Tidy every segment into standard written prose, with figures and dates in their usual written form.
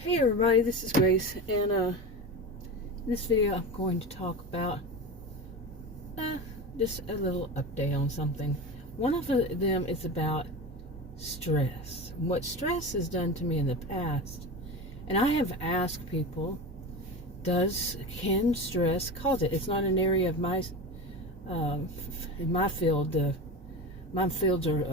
Hey everybody, this is Grace, and in this video I'm going to talk about just a little update on something. One of them is about stress, what stress has done to me in the past. And I have asked people, can stress cause it? It's not an area of my, in my field. My fields are,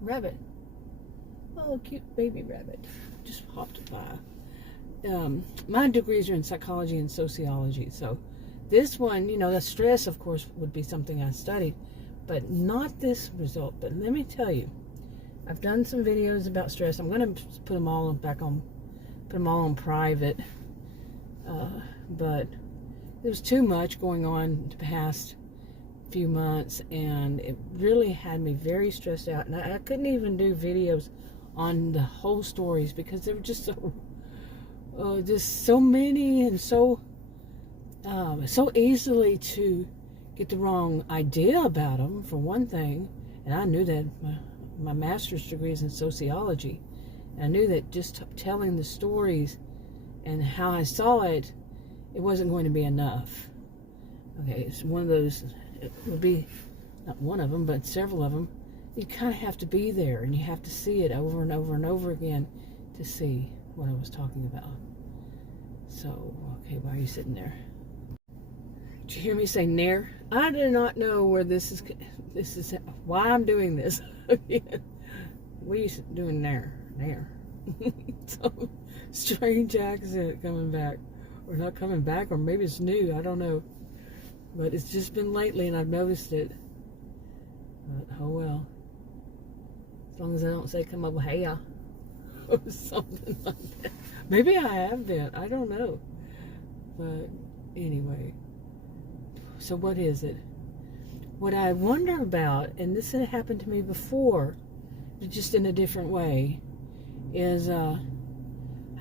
rabbit. Oh, cute baby rabbit. Just hopped by. My degrees are in psychology and sociology. So this one, the stress, of course, would be something I studied, but not this result. But let me tell you, I've done some videos about stress. I'm going to put them all on private. But there was too much going on the past few months, and it really had me very stressed out. And I couldn't even do videos on the whole stories because they were just so many and so easily to get the wrong idea about them, for one thing. And I knew that my master's degree is in sociology, and I knew that just telling the stories and how I saw it, it wasn't going to be enough. Okay, it's one of those, it would be not one of them, but several of them. You kind of have to be there, and you have to see it over and over and over again to see what I was talking about. So, okay, why are you sitting there? Did you hear me say nair? I do not know where this is why I'm doing this. What are you doing nair? Some strange accent coming back, or not coming back, or maybe it's new, I don't know. But it's just been lately, and I've noticed it. But, oh well. As long as I don't say come up with hey or something like that. Maybe I have been. I don't know. But anyway. So what is it? What I wonder about, and this had happened to me before, but just in a different way, is I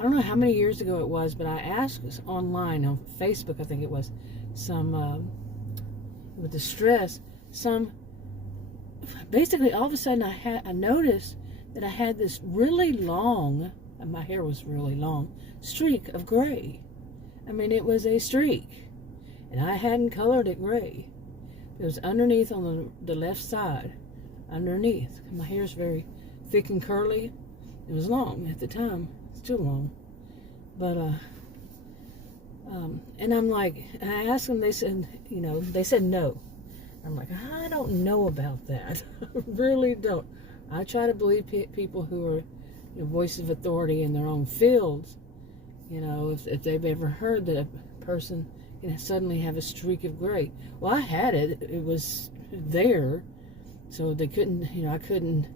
don't know how many years ago it was, but I asked online on Facebook, I think it was, some with the stress, basically all of a sudden I noticed that I had this really long, and my hair was really long, streak of gray. I mean, it was a streak, and I hadn't colored it gray. It was underneath on the left side, underneath. My hair's very thick and curly. It was long at the time, still long. But and I'm like, and I asked them, they said no. I'm like, I don't know about that. I really don't. I try to believe people who are voices of authority in their own fields. If they've ever heard that a person can suddenly have a streak of gray. Well, I had it. It was there. So they couldn't, I couldn't.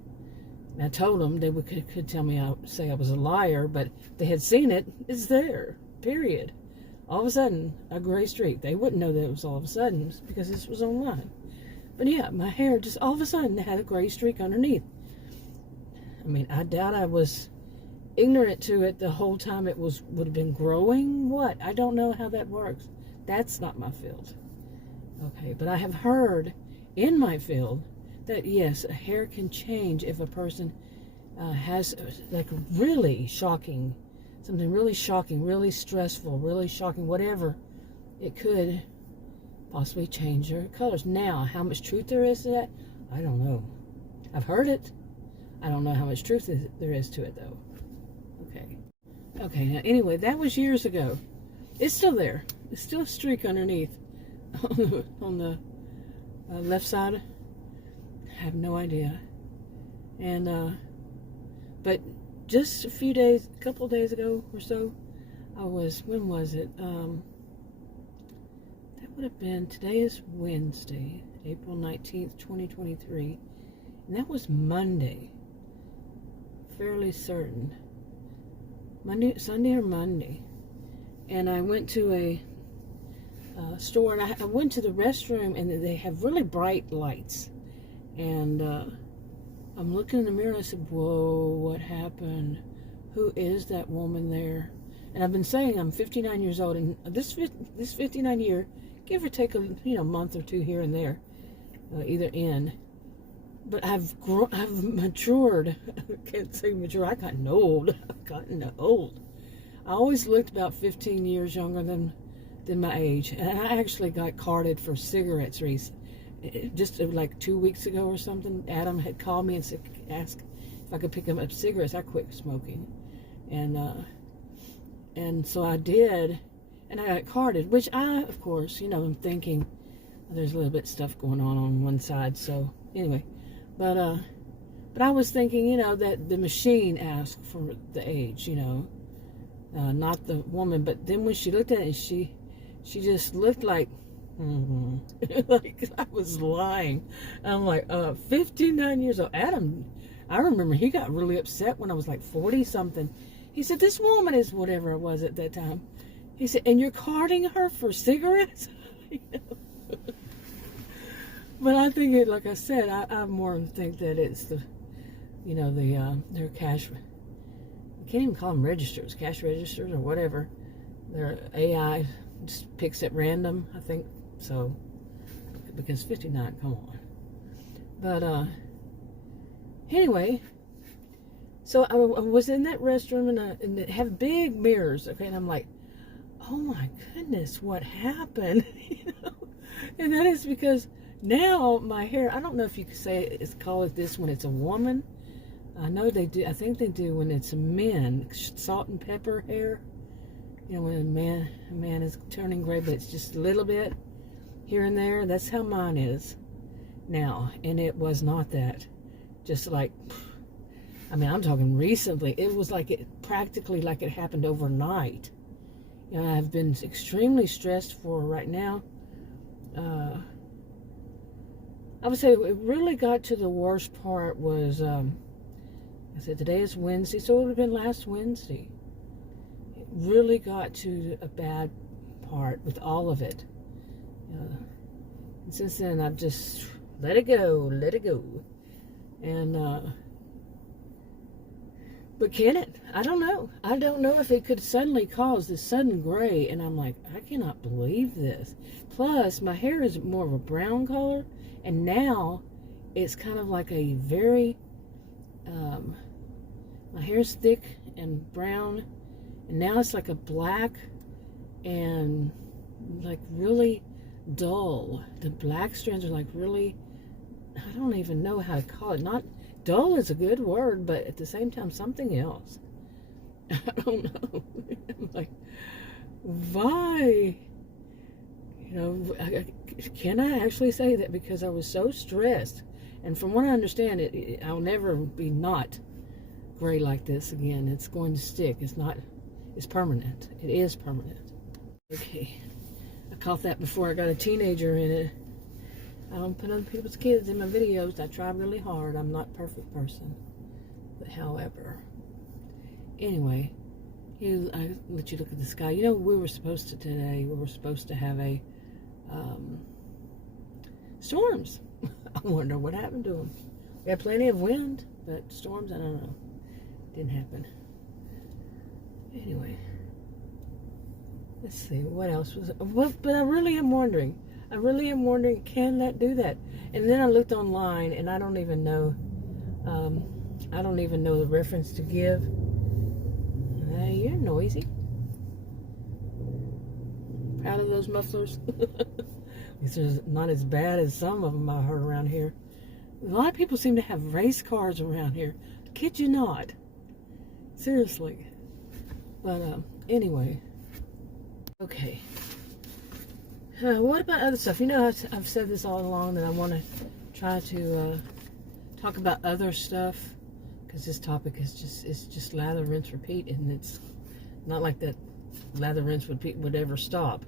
I told them they could tell me, say I was a liar, but they had seen it. It's there, period. All of a sudden, a gray streak. They wouldn't know that it was all of a sudden because this was online. But yeah, my hair just all of a sudden had a gray streak underneath. I mean, I doubt I was ignorant to it the whole time it would have been growing. What? I don't know how that works. That's not my field. Okay, but I have heard in my field that yes, hair can change if a person has like really shocking, something really shocking, really stressful, really shocking, whatever. It could possibly change their colors. Now, how much truth there is to that, I don't know. I've heard it. I don't know how much truth there is to it, though. Okay, now anyway, that was years ago. It's still there. It's still a streak underneath on the left side. I have no idea. And but just a couple days ago or so, when was it? That would have been, today is Wednesday, April 19th, 2023. And that was Monday. Fairly certain. Sunday or Monday. And I went to a store, and I went to the restroom, and they have really bright lights. And I'm looking in the mirror, and I said, whoa, what happened? Who is that woman there? And I've been saying I'm 59 years old, and this 59 year, give or take a month or two here and there, either end. But I've matured. I can't say mature. I've gotten old. I always looked about 15 years younger than my age. And I actually got carded for cigarettes just like 2 weeks ago or something. Adam had called me and asked if I could pick him up cigarettes. I quit smoking. And so I did. And I got carded, which of course, I'm thinking, well, there's a little bit of stuff going on one side. So anyway, but I was thinking, that the machine asked for the age, not the woman. But then when she looked at it, she just looked like, like I was lying. I'm like, 59 years old. Adam, I remember he got really upset when I was like 40 something. He said, this woman is whatever it was at that time. He said, and you're carding her for cigarettes? But I think like I said, I more think that it's their cash, you can't even call them registers, cash registers or whatever. Their AI just picks at random, I think, so, because 59, come on. But, anyway, so I was in that restroom, and it had big mirrors, okay, and I'm like, oh my goodness, what happened? And that is because now my hair, I don't know if you could call it this when it's a woman. I know they do. I think they do when it's a men, salt and pepper hair. When a man is turning gray, but it's just a little bit here and there. That's how mine is now, and it was not that. Just like, I'm talking recently. It was practically like it happened overnight. I've been extremely stressed for right now. I would say it really got to the worst part was, I said today is Wednesday, so it would have been last Wednesday. It really got to a bad part with all of it. And since then, I've just let it go. And, but can it? I don't know. I don't know if it could suddenly cause this sudden gray. And I'm like, I cannot believe this. Plus, my hair is more of a brown color. And now, it's kind of like a very, my hair's thick and brown. And now it's like a black and like really dull. The black strands are like really, I don't even know how to call it. Not dull is a good word, but at the same time, something else. I don't know. I'm like, why? Can I actually say that? Because I was so stressed. And from what I understand, I'll never be not gray like this again. It's going to stick. It's permanent. It is permanent. Okay. I caught that before I got a teenager in it. I don't put other people's kids in my videos. I try really hard. I'm not a perfect person. But however, anyway, I let you look at the sky. We were supposed to have a storms. I wonder what happened to them. We had plenty of wind, but storms, I don't know. Didn't happen. Anyway, let's see, what else was it? But I really am wondering, can that do that? And then I looked online, and I don't even know the reference to give. You're noisy. Proud of those mufflers. It's not as bad as some of them I heard around here. A lot of people seem to have race cars around here. Kid you not. Seriously. But anyway. Okay. What about other stuff? I've said this all along that I want to try to talk about other stuff, because this topic is just lather, rinse, repeat, and it's not like that lather, rinse, repeat would ever stop.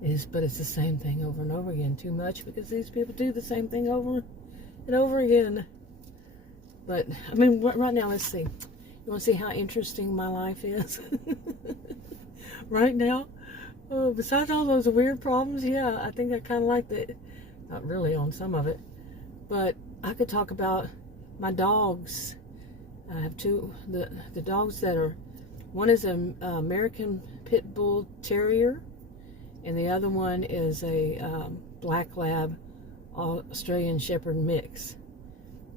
But it's the same thing over and over again. Too much, because these people do the same thing over and over again. But right now, let's see. You want to see how interesting my life is? Right now, besides all those weird problems, yeah, I think I kind of like that. Not really on some of it, but I could talk about my dogs. I have two, the dogs that are, one is an American Pit Bull Terrier, and the other one is a Black Lab Australian Shepherd mix.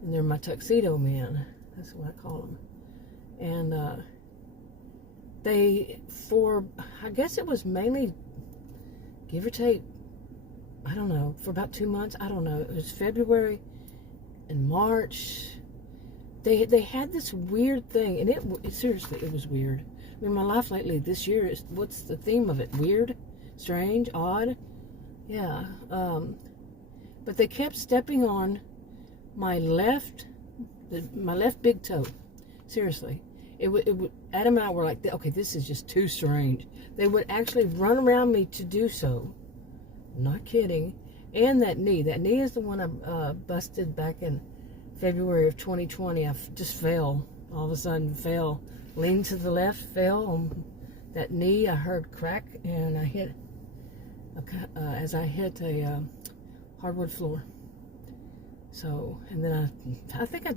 And they're my tuxedo men. That's what I call them. And I guess it was mainly, give or take, I don't know, for about 2 months. I don't know. It was February and March. They had this weird thing, and it seriously, it was weird. I mean, my life lately this year is, what's the theme of it? Weird, strange, odd. Yeah. But they kept stepping on my left big toe. Seriously. It would, Adam and I were like, okay, this is just too strange. They would actually run around me to do so. I'm not kidding. And that knee is the one I busted back in February of 2020. I just fell. All of a sudden fell. Leaned to the left, fell on that knee. I heard crack, and I hit, as I hit a hardwood floor. So, and then I think I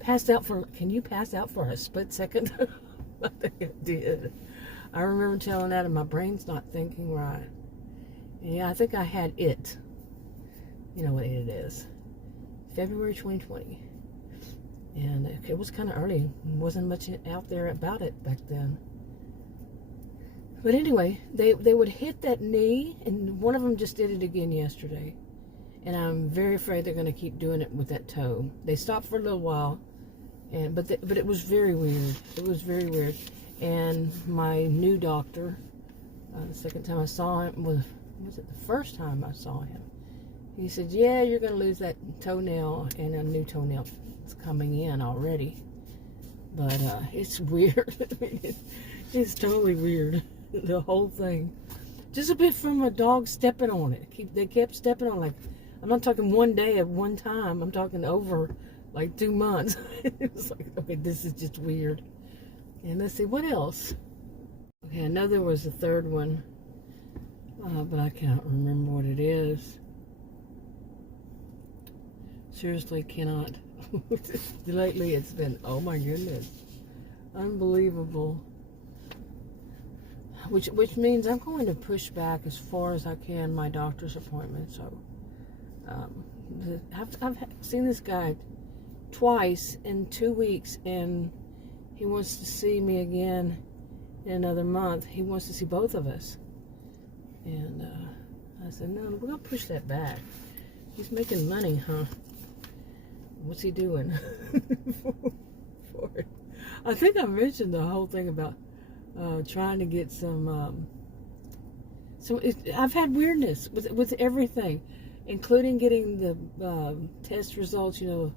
passed out for, can you pass out for a split second? I think I did. I remember telling Adam, my brain's not thinking right. And yeah, I think I had it. You know what it is. February 2020. And it was kind of early. Wasn't much out there about it back then. But anyway, they would hit that knee, and one of them just did it again yesterday. And I'm very afraid they're going to keep doing it with that toe. They stopped for a little while, but it was very weird. It was very weird. And my new doctor, the second time I saw him, was it the first time I saw him? He said, yeah, you're going to lose that toenail, and a new toenail is coming in already. But it's weird. I mean, it's totally weird, the whole thing. Just a bit from a dog stepping on it. They kept stepping on, like, I'm not talking one day at one time. I'm talking over like 2 months. It was like, okay, this is just weird. And let's see, what else? Okay, I know there was a third one, but I can't remember what it is. Seriously, cannot. Lately, it's been, oh my goodness, unbelievable. Which means I'm going to push back as far as I can my doctor's appointment. So, I've seen this guy twice in 2 weeks, and he wants to see me again in another month. He wants to see both of us. And I said, no, we're going to push that back. He's making money, huh? What's he doing for it? I think I mentioned the whole thing about trying to get some I've had weirdness with everything, including getting the test results, you know,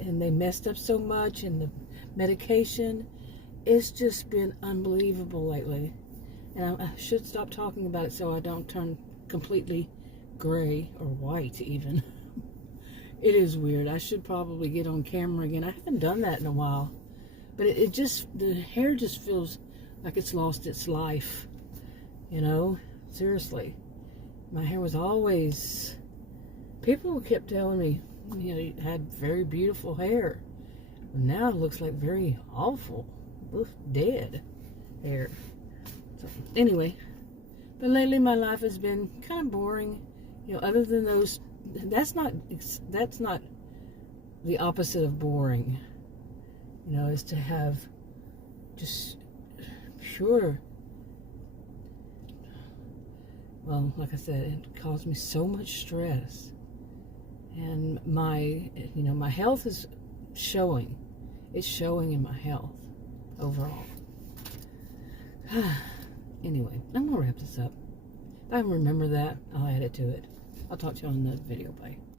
and they messed up so much, and the medication. It's just been unbelievable lately, and I should stop talking about it so I don't turn completely gray or white even. It is weird. I should probably get on camera again. I haven't done that in a while, but it just, the hair just feels like it's lost its life, you know, seriously. My hair was always, people kept telling me, you know, you had very beautiful hair. Now it looks like very awful, dead hair. So anyway, but lately my life has been kind of boring, you know, other than those, that's not the opposite of boring, you know, is to have just pure, well, like I said, it caused me so much stress, and my health is showing. It's showing in my health overall. Anyway, I'm gonna wrap this up. If I remember that, I'll add it to it. I'll talk to you on the video. Bye.